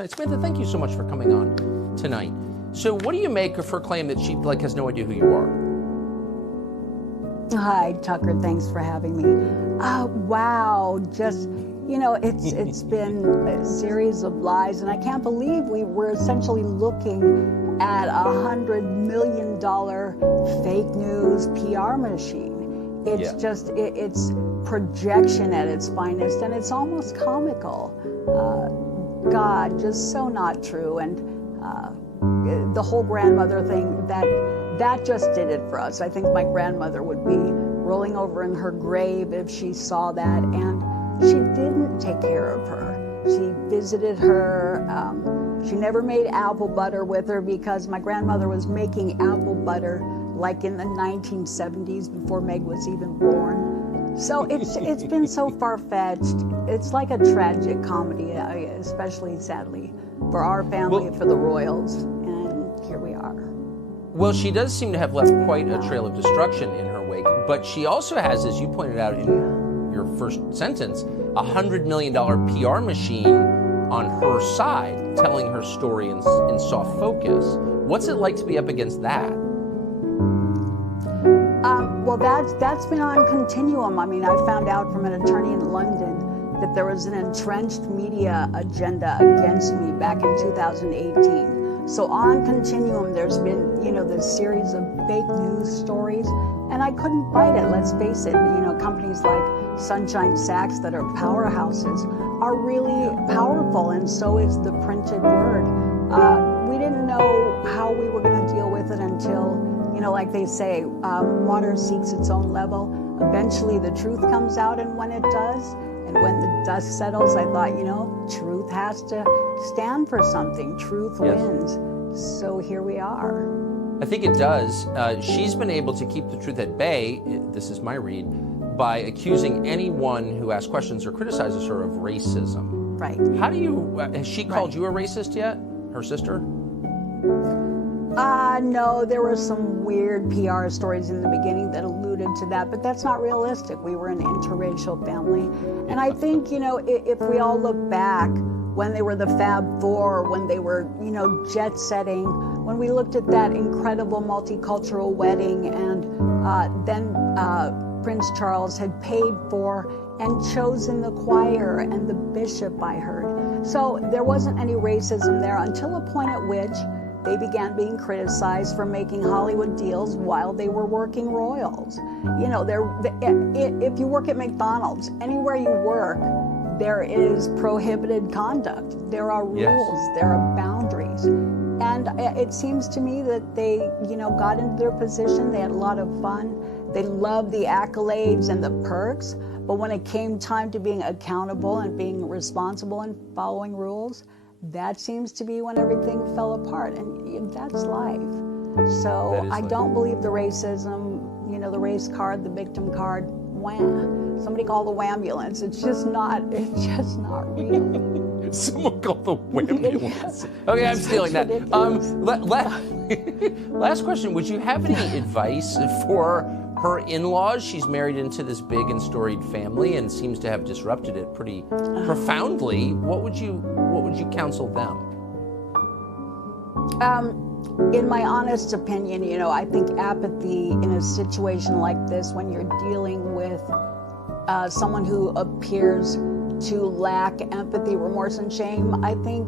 side. Samantha, thank you so much for coming on tonight. So what do you make of her claim that she has no idea who you are? Hi, Tucker. Thanks for having me. Wow, just, it's been a series of lies, and I can't believe we were essentially looking at $100 million fake news PR machine. It's just, it's projection at its finest, and it's almost comical. God, just so not true. And the whole grandmother thing, that just did it for us. I think my grandmother would be rolling over in her grave if she saw that, and she didn't take care of her. She visited her. She never made apple butter with her because my grandmother was making apple butter like in the 1970s before Meg was even born. So it's been so far-fetched. It's like a tragic comedy, especially sadly for our family, for the royals, and here we are. Well, she does seem to have left quite a trail of destruction in her wake, but she also has, as you pointed out in your first sentence, $100 million PR machine on her side, telling her story in soft focus. What's it like to be up against that? Well, that's been on continuum. I mean, I found out from an attorney in London that there was an entrenched media agenda against me back in 2018. So on continuum, there's been, this series of fake news stories, and I couldn't fight it. Let's face it, companies like Sunshine Sachs that are powerhouses are really powerful, and so is the printed word. We didn't know how we were going to deal with it until, like they say, water seeks its own level. Eventually the truth comes out, and when it does, and when the dust settles, I thought, truth has to stand for something. Truth wins. So here we are. I think it does. She's been able to keep the truth at bay, this is my read, by accusing anyone who asks questions or criticizes her of racism. Right. How do you, has she called you a racist yet? Her sister? No, there were some weird PR stories in the beginning that alluded to that, but that's not realistic. We were an interracial family. And I think, if we all look back when they were the Fab Four, when they were, jet setting, when we looked at that incredible multicultural wedding, and then Prince Charles had paid for and chosen the choir and the bishop, I heard. So there wasn't any racism there until a point at which they began being criticized for making Hollywood deals while they were working royals. If you work at McDonald's, anywhere you work, there is prohibited conduct. There are rules, there are boundaries. And it seems to me that they, got into their position, they had a lot of fun, they loved the accolades and the perks, but when it came time to being accountable and being responsible and following rules, that seems to be when everything fell apart, and that's life. So I don't believe the racism, the race card, the victim card, wham. Somebody call the wambulance. It's just not real. Someone call the wambulance. Okay, I'm stealing that. Last question, would you have any advice for her in-laws? She's married into this big and storied family and seems to have disrupted it pretty profoundly. What would you counsel them? In my honest opinion, I think apathy in a situation like this, when you're dealing with someone who appears to lack empathy, remorse, and shame, I think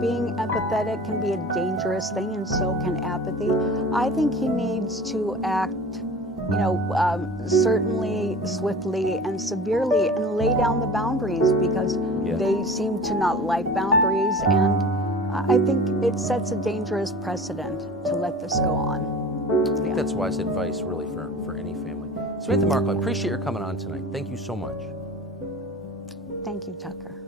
being empathetic can be a dangerous thing, and so can apathy. I think he needs to act certainly swiftly and severely, and lay down the boundaries, because they seem to not like boundaries, and I think it sets a dangerous precedent to let this go on. I think that's wise advice, really, for any family. Samantha Markle, I appreciate your coming on tonight. Thank you so much. Thank you, Tucker.